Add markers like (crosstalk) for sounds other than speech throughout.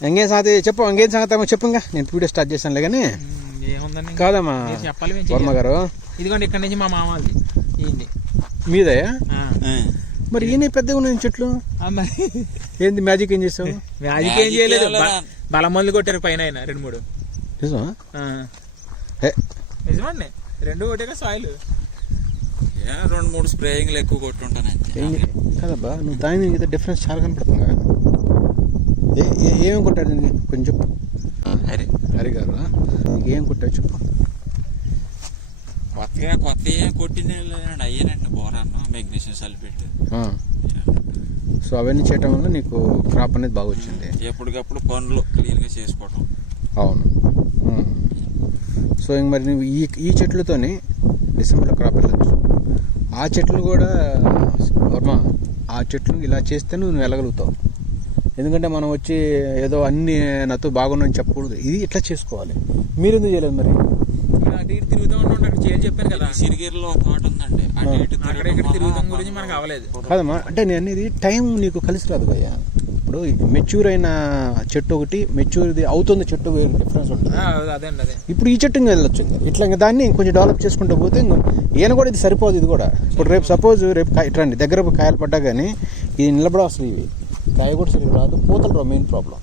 ఇంకేం సంగతి చెప్పు ఇంకేం సంగతి ఏమో చెప్పు ఇంకా నేను వీడియో స్టార్ట్ కానీ ఏముందని ఇంకా? కాదమ్మా. చెప్పాలి వర్మ. గారు ఇదిగోండి ఇక్కడ నుంచి మా మామది. ఏంటి మీదయ్యా మరి ఈయన పెద్దగా ఉన్నాయి చెట్లు ఏంది మ్యాజిక్ ఏం చేసావు? మ్యాజిక్ ఏం చేయలేదు. బలం మందులు కొట్టారు పైన ఆయన రెండు మూడు. నిజమా? నిజమండి. రెండు కొట్టాక సాయిల్ ఏ, రెండు మూడు స్ప్రేయింగ్లు ఎక్కువ కొట్టుంటాను అంతే. ఏంది కాదబ్బా నువ్వు దాని మీద డిఫరెన్స్ చాలా కనపడుతుంది కదా. ఏ ఏ- ఏమేమి కొట్టాడు దీనికి? కొంచెం చెప్పు. హరి. హరి గారు ఏం కొట్టావు చెప్పు. కొత్తగా కొత్త ఏం కొట్టింది అయ్యానండి బోరాను మెగ్నీషియం సల్ఫేట్. సో అవన్నీ చేయటం వల్ల నీకు క్రాప్ అనేది బాగా వచ్చింది. ఎప్పటికప్పుడు పనులు క్లీన్గా చేసుకోవటం. అవును. సో ఇంక మరి నువ్వు ఈ ఈ చెట్లతోని డిసెంబర్లో క్రాప్ వెళ్ళచ్చు. ఆ చెట్లు కూడా వర్మ ఆ చెట్లు ఇలా చేస్తే నువ్వు వెళ్ళగలుగుతావు. ఎందుకంటే మనం వచ్చి ఏదో అన్ని నాతో బాగున్నాయని చెప్పకూడదు. ఇది ఇట్లా చేసుకోవాలి? మీరు ఎందుకు చేయలేదు మరి? అటు ఇటు తిరుగుతూ ఉంటాం అక్కడ చేయాలి చెప్పాను కదా. సిరిగిరిలో ఒక తోట ఉందండి. అటు ఇటు అక్కడ తిరగడం ఇక్కడ వల్ల తిరుగుతాం గురించి మనకు అవ్వలేదు. కాదమ్మా అంటే నేను అనేది టైం నీకు కలిసి రాదు భయ్యా. ఇప్పుడు మెచ్యూర్ అయిన చెట్టు ఒకటి మెచ్యూర్ది అవుతుంది చెట్టు వేరు డిఫరెన్స్ ఉంటుంది. అదే ఇప్పుడు ఈ చెట్టు ఇంకా వెళ్ళొచ్చు ఇంకా. ఇట్లా ఇంకా దాన్ని ఇంకొంచెం డెవలప్ చేసుకుంటూ పోతే ఇంకో ఈయన కూడా ఇది సరిపోదు ఇది కూడా. ఇప్పుడు రేపు సపోజ్ రేపు కాయ ఇట్రండి దగ్గర కాయలు పడ్డా కానీ ఇది నిలబడ అసలు ఇవి. కాయ కూడా సరిగ్గా రాదు పూతలు రావు మెయిన్ ప్రాబ్లం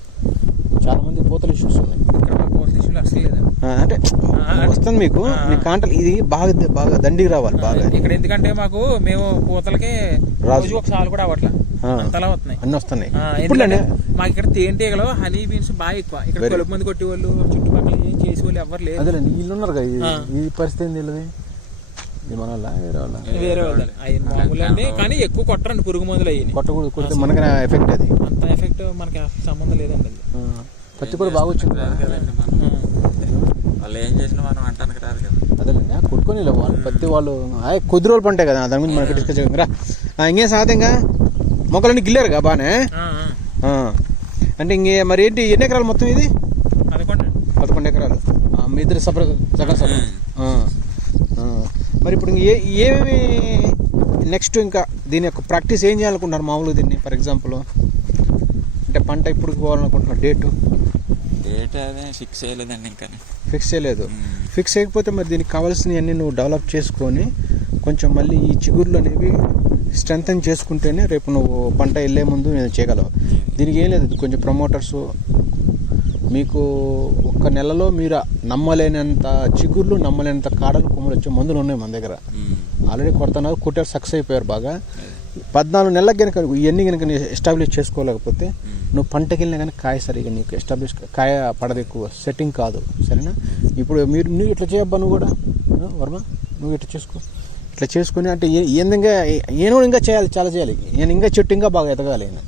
చాలా మంది పూతల ఇష్యూస్ ఉన్నాయి అంటే వస్తుంది మీకు. మీ కాంటలు ఇది బాగా బాగా దండికి రావాలి బాగా. ఇక్కడ ఎందుకంటే మాకు మేము పూతలకి రాజు. ఒక సాలు కూడా అవ్వట్లా. అంతలా వస్తున్నాయి. అన్నీ వస్తున్నాయి. ఇప్పుడు మాకు ఇక్కడ తేనెటీగలు హనీ బీన్స్ బాగా ఎక్కువ. ఇక్కడ కలుపు మంది కొట్టేవాళ్ళు చుట్టుపక్కల ఏం చేసే వాళ్ళు ఎవరు లేరు. అదేలేండి వీళ్ళు ఉన్నారు కదా. ఈ పరిస్థితి ఏంది వీళ్ళది ఇది మన వాళ్ళ వేరే వాళ్ళ. అండి కానీ ఎక్కువ కొట్టరండి పురుగు మందులు అయ్యి కొట్టకూడదు కొడితే మనకైనా ఎఫెక్ట్ అది. అంత ఎఫెక్ట్ మనకి సంబంధం లేదండి అది. ఆ. పత్తి కూడా బాగా వచ్చింది. వాళ్ళు ఏం చేసినా మనం అంటానికి రాదు కదా. అదేలేండి కొట్టుకొని వాళ్ళు పత్తి వాళ్ళు కొద్ది రోజులు పంటాయి కదా దాని గురించి మనకి డిస్కస్ చేయం రా. ఆ, ఇంకేం సాధ ఇంకా? మొక్కలన్నీ గిల్లారు కదా బాగానే? ఆ, ఆ. ఆ. అంటే ఇంకే మరి ఏంటి ఎన్ని ఎకరాలు మొత్తం ఇది? పదకొండు. పదకొండు ఎకరాలు. ఆ, మీ ఇద్దరు సపరేట్ సగం. ఆ. మరి ఇప్పుడు ఏ ఏమేమి నెక్స్ట్ ఇంకా దీని యొక్క ప్రాక్టీస్ ఏం చేయాలనుకుంటున్నారు మామూలుగా దీన్ని? ఫర్ ఎగ్జాంపుల్ అంటే పంట ఇప్పుడు పోవాలనుకుంటున్నారు? డేటు డేట్ అదే ఫిక్స్ చేయలేదండి ఇంకా. ఫిక్స్ చేయలేదు. ఫిక్స్ చేయకపోతే మరి దీనికి కావాల్సినవన్నీ నువ్వు డెవలప్ చేసుకొని కొంచెం మళ్ళీ ఈ చిగుర్లు అనేవి స్ట్రెంగ్తన్ చేసుకుంటేనే రేపు నువ్వు పంట వెళ్ళే ముందు నేను చేయగలవు. దీనికి ఏం లేదు. కొంచెం ప్రమోటర్స్ మీకు ఒక్క నెలలో మీరు నమ్మలేనంత చిగుర్లు నమ్మలేనంత కాడలు కొమ్మలు వచ్చే మందులు ఉన్నాయి మన దగ్గర. ఆల్రెడీ కొడుతున్నారు కొట్టారు సక్సెస్ అయిపోయారు బాగా. పద్నాలుగు నెలలకు కనుక ఇవన్నీ కనుక ఎస్టాబ్లిష్ చేసుకోలేకపోతే నువ్వు పంటకి వెళ్ళినా కానీ కాయ సరిగా నీకు ఎస్టాబ్లిష్ కాయ పడదు ఎక్కువ సెట్టింగ్ కాదు. సరేనా? ఇప్పుడు మీరు నువ్వు ఇట్లా చేయబ్బా నువ్వు కూడా? వర్మ నువ్వు ఇట్లా చేసుకో. ఇట్లా చేసుకొని అంటే ఏ- ఏందంగా ఏనో ఇంకా చేయాలి చాలా చేయాలి. నేను ఇంకా చెట్టు ఇంకా బాగా ఎదగాలి ఈయన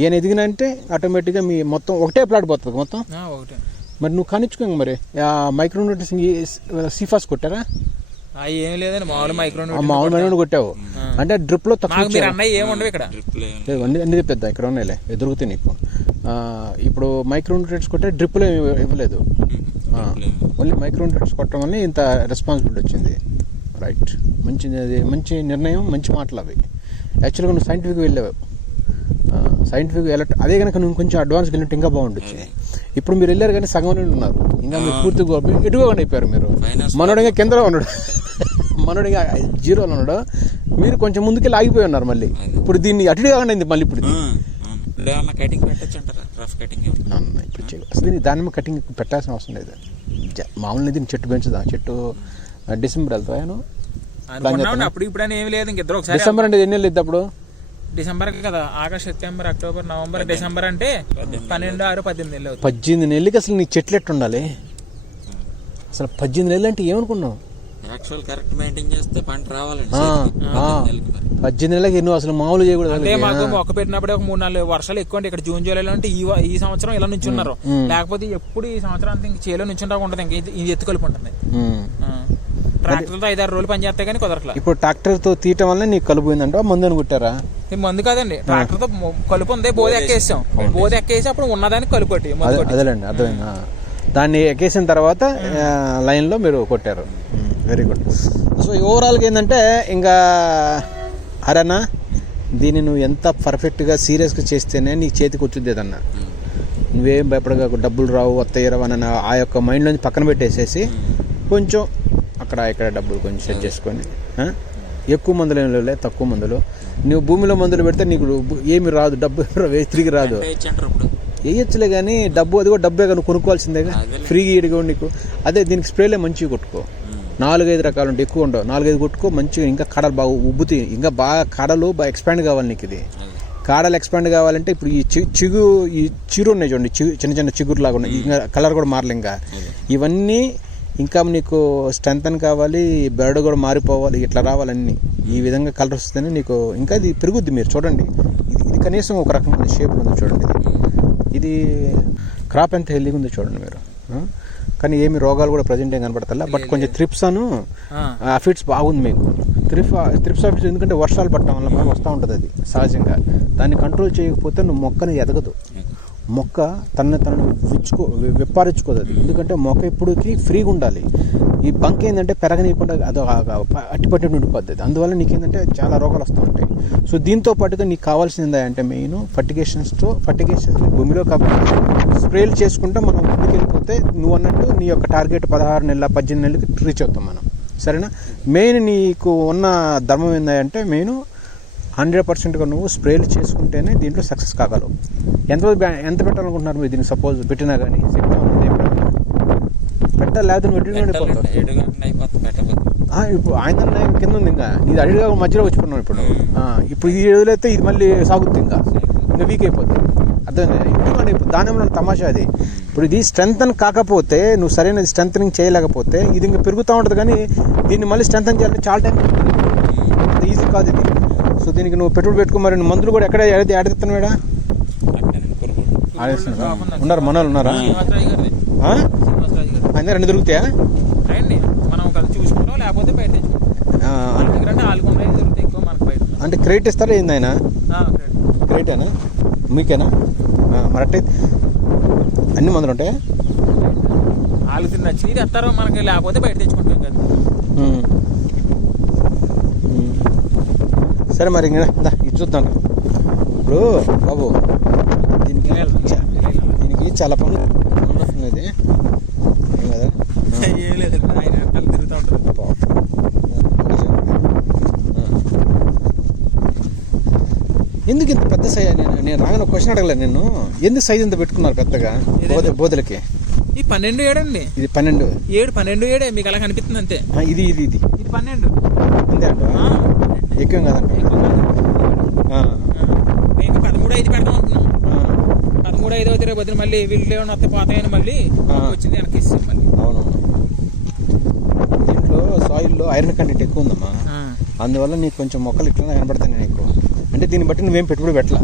ఈయన ఎదిగినంటే ఆటోమేటిక్గా మీ మొత్తం ఒకటే ప్లాట్ పోతుంది మొత్తం? ఆ, ఒకటే. మరి నువ్వు కానిచ్చుకో మరి. మైక్రో సిఫాస్ కొట్టారా? అవి ఏం లేదండి మామూలు మైక్రో ఆ మామూలు మైనోడు కొట్టావు. అంటే డ్రిప్లో తక్కువ? అన్నయ్య ఏమి ఉండవు ఇక్కడ అన్ని అన్ని పెద్ద ఇక్కడ ఉన్నాయిలే దొరుకుతాయి నీకు. ఆ, ఇప్పుడు మైక్రో న్యూట్రియన్స్ కొట్టే డ్రిప్లో ఇవ్వలేదు. ఓన్లీ మైక్రో న్యూట్రియన్స్ కొట్టడం వల్ల ఇంత రెస్పాన్సిబిలిటీ వచ్చింది. రైట్ మంచి అది మంచి నిర్ణయం మంచి మాటలు అవి. యాక్చువల్గా నువ్వు సైంటిఫిక్ వెళ్ళావు. సైంటిఫిక్ వెళ్ళట అదే కనుక నువ్వు కొంచెం అడ్వాన్స్ వెళ్ళినట్టు ఇంకా బాగుండొచ్చు. ఇప్పుడు మీరు వెళ్ళారు కానీ సగం నుండి ఉన్నారు. ఇంకా మీరు పూర్తిగా ఎటుగా అయిపోయారు మీరు? మనోడు ఇంకా కిందలో ఉన్నాడు. (laughs) మనోడు ఇంకా జీరోలో ఉన్నాడు. మీరు కొంచెం ముందుకెళ్ళి ఆగిపోయి ఉన్నారు మళ్ళీ. ఇప్పుడు దీన్ని అటుగా అయింది మళ్ళీ ఇప్పుడు కటింగ్ రఫ్ ఇప్పుడు అసలు దీన్ని దానిమ్మ కటింగ్ పెట్టాల్సిన అవసరం లేదు. మామూలుగా దీన్ని చెట్టు పెంచుదా. చెట్టు డిసెంబర్ అనుకున్నామండి అప్పుడు ఇప్పుడు ఏమి లేదు. ఇంకిద్దరు ఒకసారి డిసెంబర్ అంటే ఎన్ని ఇద్ది అప్పుడు? డిసెంబర్ కదా August September October November December అంటే పన్నెండు ఆరు పద్దెనిమిది నెలలు అవుతుంది. పద్దెనిమిది నెలలకి అసలు నీ చెట్లు ఎట్టు ఉండాలి అసలు పద్దెనిమిది నెలలు అంటే ఏమనుకున్నావు? యాక్చువల్ కరెక్ట్ మెయింటైన్ చేస్తే పంట రావాలండి. ఆ, చేతికి. ఆ. పద్దెనిమిది నెలలకి మరి. పద్దెనిమిది నెలలకి నువ్వు అసలు మామూలు చేయకూడదు. మాకు మొక్క పెట్టినప్పుడే ఒక మూడు నాలుగు వర్షాలు ఎక్కువ అంటే ఇక్కడ జూన్ జూలైలో అంటే ఈ వ- ఈ సంవత్సరం ఇలా నుంచి ఉన్నారు. లేకపోతే ఎప్పుడు ఈ సంవత్సరం అంతా ఇంక చేలో నుంచి ఉంటుంది. ఇంక ఇది- ఇది ఎత్తు కలుపు ఉంటుంది. ఉమ్. ట్రాక్టర్తో ఐదారు రోజులు పని చేస్తే కానీ కుదరట్లా. ఇప్పుడు ట్రాక్టర్తో తీయటం వల్ల నీకు కలుపు పోయిందంటే మందుని కుట్టారా ఇది మందు కాదండి. ట్రాక్టర్తో మొ- కలుపు ఉంది బోధ ఎక్కేసాం. బోధ ఎక్కేసి అప్పుడు ఉన్నదానికి కలుపు కొట్టి కొట్టి. అదేలేండి అర్థమైంది. దాన్ని ఎక్కేసిన తర్వాత లైన్లో మీరు కొట్టారు. వెరీ గుడ్ సో ఓవరాల్గా ఏంటంటే ఇంకా హరనా దీన్ని నువ్వు ఎంత పర్ఫెక్ట్గా సీరియస్గా చేస్తేనే నీ చేతికి వచ్చింది ఏదన్నా. నువ్వేం భయపడగా డబ్బులు రావు వస్తాయి రావు అని ఆ యొక్క మైండ్లోంచి పక్కన పెట్టేసేసి కొంచెం అక్కడ ఇక్కడ డబ్బులు కొంచెం సెట్ చేసుకొని? ఎక్కువ మందులు ఏం లేవులే తక్కువ మందులు. నువ్వు భూమిలో మందులు పెడితే నీకు ఏమి రాదు డబ్బు తిరిగి రాదు. వేయచ్చులే కానీ డబ్బు అది కూడా డబ్బే కానీ కొనుక్కోవాల్సిందేగా ఫ్రీగా ఇడిగా నీకు. అదే దీనికి స్ప్రేలే మంచిగా కొట్టుకో. నాలుగైదు రకాలు ఉంటాయి ఎక్కువ ఉండవు. నాలుగైదు కొట్టుకో మంచిగా ఇంకా కడలు బాగా ఉబ్బుతాయి ఇంకా బాగా కడలు బాగా ఎక్స్పాండ్ కావాలి నీకు ఇది. కాడలు ఎక్స్పాండ్ కావాలంటే ఇప్పుడు ఈ చిగు ఈ చిరు ఉన్నాయి చూడండి చిగు చిన్న చిన్న చిగురు లాగా ఉన్నాయి ఇంకా కలర్ కూడా మారలే ఇంకా. ఇవన్నీ ఇంకా నీకు స్ట్రెంత్ అని కావాలి బెరడు కూడా మారిపోవాలి ఇట్లా రావాలన్నీ. ఈ విధంగా కలర్ వస్తేనే నీకు ఇంకా ఇది పెరుగుద్ది మీరు చూడండి. ఇది ఇది కనీసం ఒక రకమైన షేప్ ఉంది చూడండి ఇది. క్రాప్ ఎంత హెల్దీగా ఉందో చూడండి మీరు? కానీ ఏమి రోగాలు కూడా ప్రజెంట్ ఏం కనపడతలే. బట్ కొంచెం త్రిప్స్ అను ఆ. అఫిడ్స్ బాగుంది మీకు. త్రిప్ త్రిప్స్ అఫిడ్స్ ఎందుకంటే వర్షాలు పడటం వల్ల వస్తూ ఉంటుంది అది సహజంగా. దాన్ని కంట్రోల్ చేయకపోతే నువ్వు మొక్కని ఎదగదు. మొక్క తనని తనను విచ్చుకో విప్పారించుకోదు అది ఎందుకంటే మొక్క ఎప్పుడుకి ఫ్రీగా ఉండాలి. ఈ బంక్ ఏంటంటే పెరగనీయకుండా అది అట్టిపట్టి ఉండిపోద్ది. అది అందువల్ల నీకేంటంటే చాలా రోగాలు వస్తూ ఉంటాయి. సో దీంతో పాటుగా నీకు కావాల్సింది అంటే మెయిన్ ఫర్టిగేషన్స్తో ఫర్టిగేషన్స్ భూమిలో కాకుండా స్ప్రేలు చేసుకుంటే మనం ముందుకు వెళ్ళిపోతే నువ్వు అన్నట్టు నీ యొక్క టార్గెట్ పదహారు నెలల పద్దెనిమిది నెలలకి రీచ్ అవుతాం మనం. సరేనా? మెయిన్ నీకు ఉన్న ధర్మం ఏంటంటే మెయిన్ హండ్రెడ్ పర్సెంట్గా నువ్వు స్ప్రేలు చేసుకుంటేనే దీంట్లో సక్సెస్ కాగలవు. ఎంత ఎంత పెట్టాలనుకుంటున్నారు మీరు దీనికి సపోజ్ పెట్టినా కానీ చెప్తా ఉన్నది ఏం పెట్టాలి? పెట్టాలి లేకపోతే నువ్వు ఎటుగా ఉండిపోతావు పెట్టాలంటే ఏడు గంటలు అయిపోతుంది పెట్టకపోతే. ఆ, ఇప్పుడు ఆయన కింద ఉంది ఇంకా. నీది అడిగా మధ్యలో వచ్చిపోయినావు ఇప్పుడు ఇప్పుడు ఈ ఎదులైతే ఇది మళ్ళీ సాగుతుంది ఇంకా. ఇంకా వీక్ అయిపోతుంది అర్థమైంది? ఇప్పుడు ఇప్పుడు దానిలో తమాషా అది. ఇప్పుడు ఇది స్ట్రెంగ్ కాకపోతే నువ్వు సరైన స్ట్రెంగ్ చేయలేకపోతే ఇది ఇంకా పెరుగుతూ ఉంటుంది కానీ దీన్ని మళ్ళీ స్ట్రెంగ్ చేయాలంటే చాలా టైం ఈజీ కాదు ఇది. సో దీనికి నువ్వు పెట్టుబడి పెట్టుకో మరి మందులు కూడా ఎక్కడ ఏడాది ఆడిస్తాను మేడా ఉన్నారు ఉన్నారా? ఆ? శ్రీనివాసరాజు గారు ఆయన రెండు దొరుకుతాయా? మనం కలిసి చూసుకుంటాం లేకపోతే బయట వాళ్ళ అంటే. అంటే క్రెడిట్ ఇస్తారా ఏంది ఆయన. క్రెడిటేనా? మీకేనా? ఆ, మరి అట్టే అన్ని మందులు ఉంటాయా? వాళ్ళకి తిన్న నచ్చింది తెస్తారు మనకి లేకపోతే బయట తెచ్చుకుంటాం కదా ఉమ్. ఉమ్. సరే మరి ఇంకా ఇది చూద్దాం. ఇప్పుడు బాబు దీనికి దీనికి చాలా పనులు ఉన్నట్టున్నది ఏం కదా? (laughs) ఏం లేదు ఆయన వెనకాల తిరుగుతూ ఉంటారు పాపం. ఆ. ఎందుకు ఇంత పెద్ద సైజ్ నేను నేను రాగానే క్వశ్చన్ అడగలేదు నేను. ఎందుకు సైజ్ ఇంత పెట్టుకున్నారు పెద్దగా? బోధ బోధలకి. ఈ పన్నెండు ఏడండి. ఇది పన్నెండు. ఏడు పన్నెండు ఏడే మీకు అలా కనిపిస్తుంది అంతే ఇది ఇది ఇది. ఇది పన్నెండు. అంతే ఎక్కువ కదండి ఎక్కువ కాదు. ఇంకా పదమూడు ఐదు పెడదాం అనుకున్నాం ఆ, పదమూడు ఐదో రేపు వద్దు మళ్ళీ వీళ్ళు ఏమైనా వస్తే పోతాయని మళ్ళీ. వచ్చింది వెనక్కి ఇస్తాం మళ్ళీ. అవునవును దీంట్లో సాయిల్లో ఐరన్ కంటెంట్ ఎక్కువ ఉందమ్మా. ఆ. అందువల్ల నీకు కొంచెం మొక్కలు ఇట్లా కనబడతాయి నీకు. అంటే దీన్ని బట్టి నువ్వేం పెట్టుబడి పెట్టలా.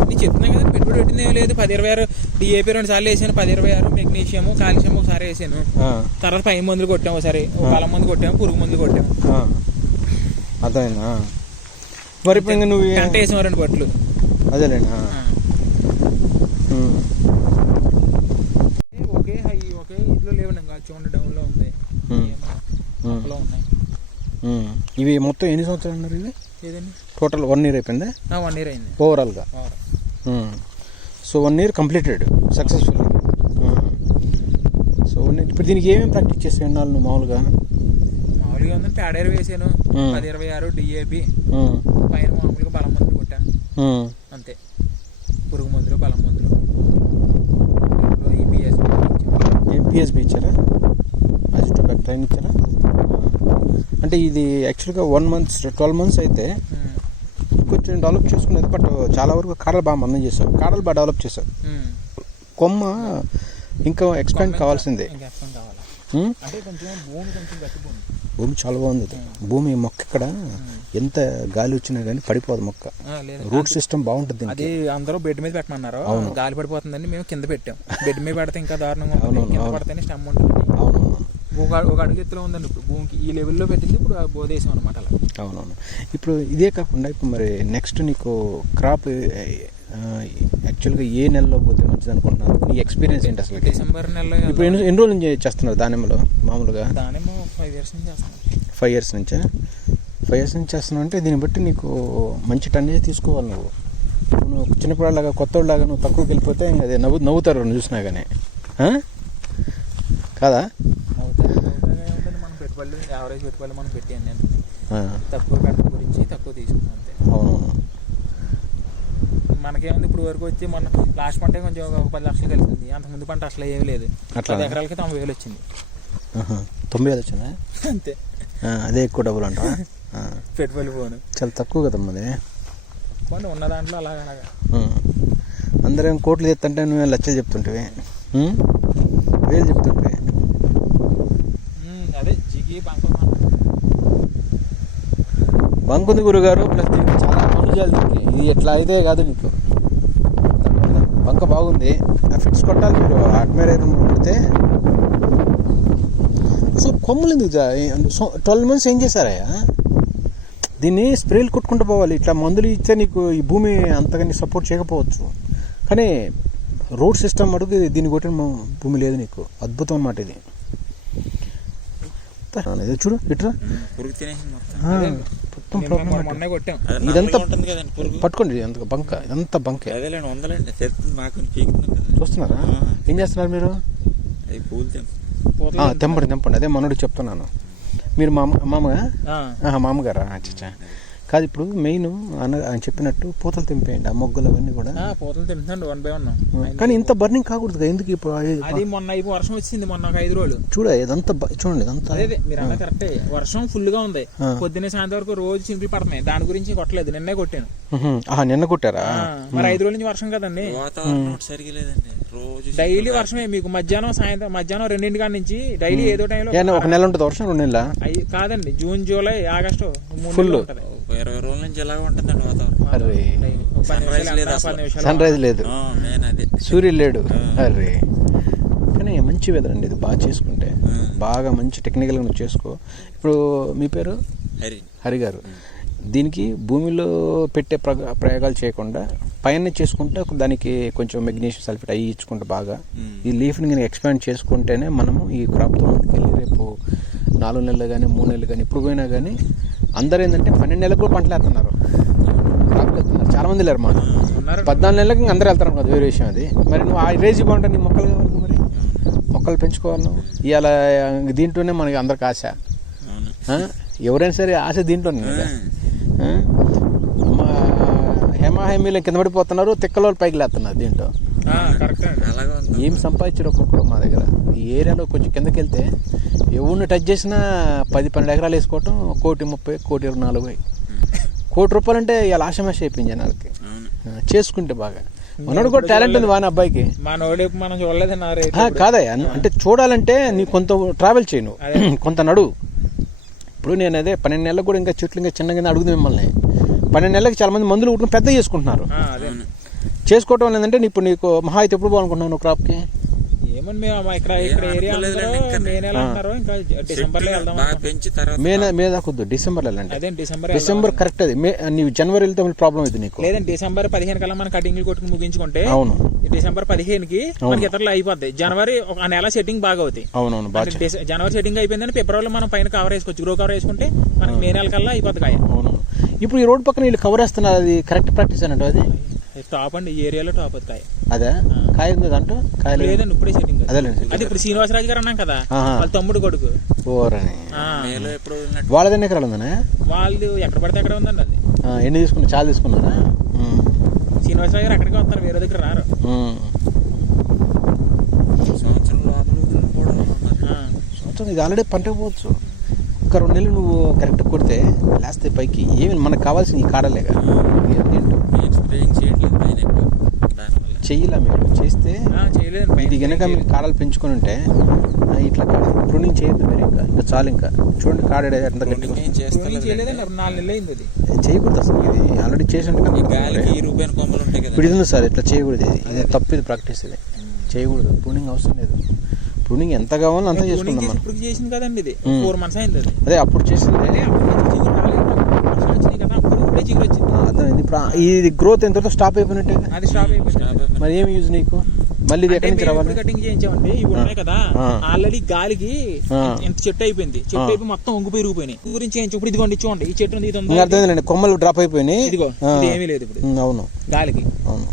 నేను చెప్తున్నా కదా పెట్టుబడి పెట్టింది ఏం లేదు. పది ఇరవై ఆరు డిఏపి రెండు సార్లు వేసాను. పది ఇరవై ఆరు మెగ్నీషియం కాల్షియం ఒకసారి వేసాను. ఆ, తర్వాత పై మందులు కొట్టాం ఒకసారి. ఒక బలం మందు కొట్టాము పురుగు మందులు కొట్టాము. ఆ. అర్థమైందా? మరి ఇప్పుడు ఇంకా నువ్వు గంట వేసాము రెండు బట్లు అదేలేనా. ఒకే హై ఒకే ఇదిలో లేవండి ఇంకా. చూడండి డౌన్లో ఉంది. అప్లో ఉన్నాయి. ఇవి మొత్తం ఎన్ని సంవత్సరాలు అన్నారు ఇవి? ఏదండి? టోటల్ వన్ ఇయర్ అయిపోయిందా? వన్ ఇయర్ అయింది. ఓవరాల్గా so one year completed successful. So ఇప్పుడు దీనికి ఏమేమి ప్రాక్టీస్ చేసే ఉన్నాను నువ్వు మామూలుగా? మామూలుగా ఉందని పేడేరు వేసాను. పది ఇరవై ఆరు డిఏపి పైన మామూలుగా బలం మందులు కొట్టాను ఉమ్, అంతే. పురుగు మందులు బలం మందులు. ఈపీఎస్ ఏం పిఎస్బి ఇచ్చారా. అజిటోబ్యాక్టైన్ ఇచ్చారా? అంటే ఇది యాక్చువల్గా వన్ మంత్స్ ట్వెల్వ్ మంత్స్ అయితే కొంచెం డెవలప్ చేసుకునేది బట్ చాలా వరకు కాడలు బాగా మందం చేసావు కాడలు బాగా డెవలప్ చేసావు కొమ్మ ఇంకా ఎక్స్పాండ్ కావాల్సిందే? అంటే కొంచెం భూమి కొంచెం భూమి చాలా బాగుంది. భూమి మొక్క ఇక్కడ ఎంత గాలి వచ్చినా కానీ పడిపోదు మొక్క. రూట్ సిస్టమ్ బాగుంటుంది. అది అందరూ బెడ్ మీద పెట్టమన్నారు. అవును. గాలి పడిపోతుందని మేము కింద పెట్టాం. బెడ్ మీద పెడితే ఇంకా దారుణంగా కింద అవును. పడితేనే స్టమ్ ఉంటుంది. అవునవును. ఒక ఒక అడుగు ఎత్తులో ఉందండి ఇప్పుడు భూమికి. ఈ లెవెల్లో పెట్టింది ఇప్పుడు బోధేసాం అనమాట అలా. అవునవును. ఇప్పుడు ఇదే కాకుండా ఇప్పుడు మరి నెక్స్ట్ నీకు క్రాప్ యాక్చువల్గా ఏ నెలలో పోతే మంచిది అనుకుంటున్నారు? నీ ఎక్స్పీరియన్స్ ఏంటి అసలు డిసెంబర్ నెలలో ఇప్పుడు ఎన్ని ఎన్ని రోజుల నుంచి చేస్తున్నారు దానిమ్మలో మామూలుగా? దానేమో ఫైవ్ ఇయర్స్ నుంచి చేస్తున్నాం. ఫైవ్ ఇయర్స్ నుంచా? ఫైవ్ ఇయర్స్ నుంచి చేస్తున్నావు అంటే దీన్ని బట్టి నీకు మంచి టన్నేజ్ తీసుకోవాలి నువ్వు. నువ్వు చిన్నపిల్లలాగా కొత్తలాగా నువ్వు తక్కువకి వెళ్ళిపోతే అదే నవ్వు నవ్వుతారు నన్ను చూసినా కానీ? కాదా? యావరేజ్ పెట్టుబడులు మనం పెట్టాను నేను. తక్కువ పెడతాం గురించి తక్కువ తీసుకున్నాం అంతే. అవునవును మనకేముంది? ఇప్పుడు వరకు వచ్చి మొన్న లాస్ట్ పంట కొంచెం ఒక పది లక్షలు కలిసింది. అంత ముందు పంట అసలు ఏమీ లేదు. అట్లా? పది ఎకరాలకి తొంభై వేలు వచ్చింది. తొంభై వేలు వచ్చిందా? అంతే. అదే ఎక్కువ డబ్బులు అంట పెట్టుబడి పోను. చాలా తక్కువ కదమ్మా అది పోనీ ఉన్న దాంట్లో అలాగ. అందరేం కోట్లు చెప్తుంటే నువ్వే లక్షలు చెప్తుంటివి. ఉం? వేలు చెప్తుంటివి. ఉమ్, అదే జిగి బంక బంక్ ఉంది గురుగారు ప్లస్ దీనికి దీనికి ఇది ఎట్లా అయితే కాదు నీకు బంక బాగుంది. ఫిట్స్ కొట్టాలి మీరు. అడ్మైర్ కొడితే. అసలు కొమ్ములు ఎందుకు ట్వెల్వ్ మంత్స్ ఏం చేశారయ్యా? దీన్ని స్ప్రేలు కొట్టుకుంటూ పోవాలి. ఇట్లా మందులు ఇస్తే నీకు ఈ భూమి అంతగా నీకు సపోర్ట్ చేయకపోవచ్చు. కానీ రోడ్ సిస్టమ్ అడుగు దీన్ని కొట్టిన భూమి లేదు నీకు. అద్భుతం అన్నమాట ఇది. ఇది చూడు ఇట్రా. మొత్తం ప్రాబ్లం ఇదంతా- పట్టుకోండి అంత బంక ఇదంతా బంకే. చూస్తున్నారా? ఏం చేస్తున్నారు మీరు? తెంపండి తెంపండి. అదే మనోడికి చెప్తున్నాను. మీరు మామ మామగా? మామగారా? అచ్చా కాదు ఇప్పుడు మెయిన్ అన్న ఆయన చెప్పినట్టు పూతలు తెంపేయండి ఆ మొగ్గలు అవన్నీ కూడా. ఆ, పూతలు తింటుందండి వన్ బై వన్ కానీ ఇంత బర్నింగ్ కాకూడదు ఎందుకు ఇప్పుడు అది- మొన్న వర్షం వచ్చింది మొన్న ఒక ఐదు రోజులు. చూడ ఇదంతా చూడండి ఇదంతా. అదే మీరు అన్న కరెక్టే వర్షం ఫుల్గా ఉంది. పొద్దున్నే సాయంత్రం వరకు రోజు చింపులు పడుతున్నాయి. దాని గురించి కొట్టలేదు నిన్నే కొట్టాను. నిన్న కొట్టారా? మరి ఐదు రోజుల నుంచి వర్షం కదండి. వాతావరణం ఒకటి సరిగా లేదండి. రోజు డైలీ వర్షమే మీకు మధ్యాహ్నం సాయంత్రం మధ్యాహ్నం రెండింటి కాడి నుంచి డైలీ ఏదో టైంలో ఒక నెల ఉంటుంది వర్షం? రెండు నెలల? కాదండి జూన్ జూలై ఆగస్టు. నెలలు ఉంటది. ఒక ఇరవై రోజుల నుంచి ఇలాగ ఉంటుందండి వాతావరణం. సన్ రైజ్ లేదు సూర్యుడు లేడు. అరే. కానీ మంచి వెదర్ అండి ఇది. బాగా చేసుకుంటే. బాగా మంచి టెక్నికల్గా నువ్వు చేసుకో. ఇప్పుడు మీ పేరు? హరి. హరి గారు. దీనికి భూమిలో పెట్టే ప్రయోగాలు చేయకుండా పైన చేసుకుంటే దానికి కొంచెం మెగ్నీషియం సల్ఫేట్ అవి ఇచ్చుకుంటే బాగా. ఈ లీఫ్ని కనుక ఎక్స్పాండ్ చేసుకుంటేనే మనము ఈ క్రాప్తో ముందుకెళ్ళి రేపు నాలుగు నెలలు కానీ మూడు నెలలు కానీ ఇప్పుడు పోయినా కానీ అందరూ ఏంటంటే పన్నెండు నెలలకు కూడా పంటలు వేస్తున్నారు. క్రాప్లు వేస్తున్నారు చాలా మంది లేరు మా. ఉన్నారు. పద్నాలుగు నెలలకు ఇంక అందరూ వెళ్తారు కదా వేరే విషయం అది. మరి నువ్వు ఆ రేజ్ బాగుంటుంది నీ మొక్కలు కావాలి మరి? మొక్కలు పెంచుకోవాలి నువ్వు. ఇవాళ దీంట్లోనే మనకి అందరికి ఆశ? ఎవరైనా సరే ఆశ దీంట్లోనే హేమీలు కింద పడిపోతున్నారు తిక్కలో పైకి లేస్తున్నారు దీంట్లో. ఏం సంపాదించారు ఒక్కొక్కరు మా దగ్గర? ఈ ఏరియాలో కొంచెం కిందకి వెళ్తే ఎవరిని టచ్ చేసినా పది పన్నెండు ఎకరాలు వేసుకోవటం కోటి ముప్పై కోటి ఇరవై నాలుగు కోటి రూపాయలు అంటే ఇలా ఆశమాష అయిపోయింది జనాలకి. చేసుకుంటే బాగా. మనోడు కూడా టాలెంట్ ఉంది వాని అబ్బాయికి. మనం చూడలేదు కాదయ్యా. అంటే చూడాలంటే నీ కొంత ట్రావెల్ చేయను (clears throat) కొంత నడు. ఇప్పుడు నేను అదే పన్నెండు నెలలకు కూడా ఇంకా చెట్లు ఇంకా చిన్నగా అడుగుదు మిమ్మల్ని. పన్నెండు నెలలకు చాలా మంది మందులు కుట్టుకుని పెద్ద చేసుకుంటున్నారు. అదే. చేసుకోవటం ఏంటంటే నీ- ఇప్పుడు నీకు మహా అయితే ఎప్పుడు పోవాలనుకుంటున్నావు నువ్వు క్రాప్కి మా డిసెంబర్ దాకా వెళ్ళండి. అదే డిసెంబర్ డిసెంబర్ కరెక్ట్ అది. మే నీవు జనవరి వెళ్తే ప్రాబ్లం అవుతుంది నీకు. లేదండి డిసెంబర్ పదిహేను కల్లా మనం కటింగ్లు కొట్టుకుని ముగించుకుంటే అవును. ఈ డిసెంబర్ పదిహేనుకి మనకి ఇతరులు అయిపోద్ది. జనవరి ఒక ఆ నెల సెట్టింగ్ బాగా అవుతాయి అవునవును జనవరి సెట్టింగ్ అయిపోయిందని ఫిబ్రవరిలో మనం పైన కవర్ వేసుకోవచ్చు. గ్రో కవర్ వేసుకుంటే మనకి మే నెల కల్లా అయిపోద్ది కాయ. అవును ఇప్పుడు ఈ రోడ్ పక్కన వీళ్ళు కవర్ వేస్తున్నారు అది కరెక్ట్ ప్రాక్టీస్ అన్నట్టు అది? టాప్ అండి ఈ ఏరియాలో టాప్ అది కాయ. అదే? కాయ ఉంది దాంట్లో కాయలు లేదండి ఇప్పుడే సెట్టింగ్ అదేలేండి అది ఇప్పుడు శ్రీనివాసరాజు గారు అన్నాం కదా. వాళ్ళ తమ్ముడు కొడుకు. ఓరని. వాళ్ళది ఎన్ని ఎకరాలు ఉందనే? వాళ్ళు ఎక్కడ పడితే అక్కడ ఉందండి అది. ఆ, ఎన్ని తీసుకున్నా చాలా తీసుకున్నారా. శ్రీనివాసరాజు గారు అక్కడికి వస్తారు వేరే దగ్గర రారు. సంవత్సరం ఇది ఆల్రెడీ పంటకు పోవచ్చు. ఒక రెండు నెలలు నువ్వు కరెక్ట్ కొడితే లేస్తే పైకి ఏమి మనకు కావాల్సిన ఈ కాడలేగా స్ప్రేయింగ్ చేయట్లేదు పైన చెయ్యిలా మీరు? చేస్తే పైన ఇది గనక మీరు కాడలు పెంచుకొని ఉంటే ఆ, ఇట్లా ప్రూనింగ్ చేయొద్దు మీరు ఇంకా. ఇంకా చాలు ఇంకా. చూడండి కాడ ఎంత గట్టిగా. చేయకూడదు అసలు ఇది. ఆల్రెడీ చేసి ఈ గాలికి ఈ రూపాయల కొమ్మలు ఉంటాయి కదా. ఇప్పుడు ఇది ఉంది సార్ ఇట్లా చేయకూడదు ఇది. ఇది తప్పు ఇది ప్రాక్టీస్ ఇది. చేయకూడదు. ప్రూనింగ్ అవసరం లేదు. ప్రూనింగ్ ఎంత కావాలో అంత చేసుకుందాం చేసి మనం. ఇప్పుడు చేసింది కదండి ఇది. ఫోర్ మంత్స్ అయింది అది. అప్పుడు చేసింది. అర్థమైంది. ఇప్పుడు ఇది గ్రోత్ ఎంతతో స్టాప్ అయిపోయినట్టే? అది స్టాప్ అయిపోయింది. మరి ఏమి యూజ్ నీకు? మళ్ళీ ఎక్కడి నుంచి రావాలి? కటింగ్ చేయించామండి ఇవి ఉన్నాయి కదా. ఆల్రెడీ గాలికి. ఇంత చెట్టు అయిపోయింది? చెట్టు అయిపోయి మొత్తం ఒంగు పెరిగిపోయినాయి. గురించి ఇప్పుడు ఇదిగోండి చూడండి ఈ చెట్టు ఉంది, ఇది అర్థమైందండి కొమ్మలు డ్రాప్ అయిపోయినాయి. ఇదిగో ఏమీ లేదు ఇప్పుడు. అవును. గాలికి. అవును.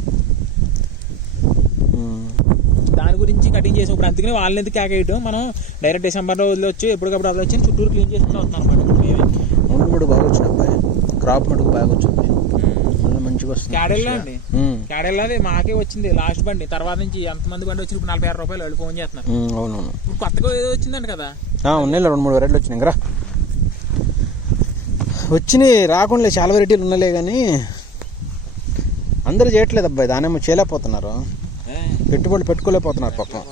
దాని గురించి కటింగ్ చేసి ఇప్పుడు అందుకనే వాళ్ళని ఎందుకు కేకేయటం మనం డైరెక్ట్ డిసెంబర్లో వదిలొచ్చి ఎప్పటికప్పుడు వచ్చి చుట్టూరు క్లీన్ చేసుకుంటూ వస్తున్నాం అనమాట మటుకు బాగా అబ్బాయి. క్రాప్ మటుకు బాగా వచ్చింది. వస్తుంది క్యాడెల్లా అండి. ఉమ్, క్యాడెల్లాది మాకే వచ్చింది. లాస్ట్ బండి. తర్వాత నుంచి ఎంతమంది బండి వచ్చి ఇప్పుడు నలభై ఆరు రూపాయలు వాళ్ళు ఫోన్ చేస్తున్నారు. అవునవును. ఇప్పుడు కొత్తగా ఏదో వచ్చిందండి కదా. ఉన్నాయి రెండు మూడు వెరైటీలు వచ్చినాయి. ఇంకా వచ్చినాయి రాకుండా చాలా వెరైటీలు ఉన్నాలే కానీ అందరూ చేయట్లేదు అబ్బాయి. దానేమో చేయలేకపోతున్నారు. పెట్టుబడులు పెట్టుకోలేకపోతున్నారు పాపం.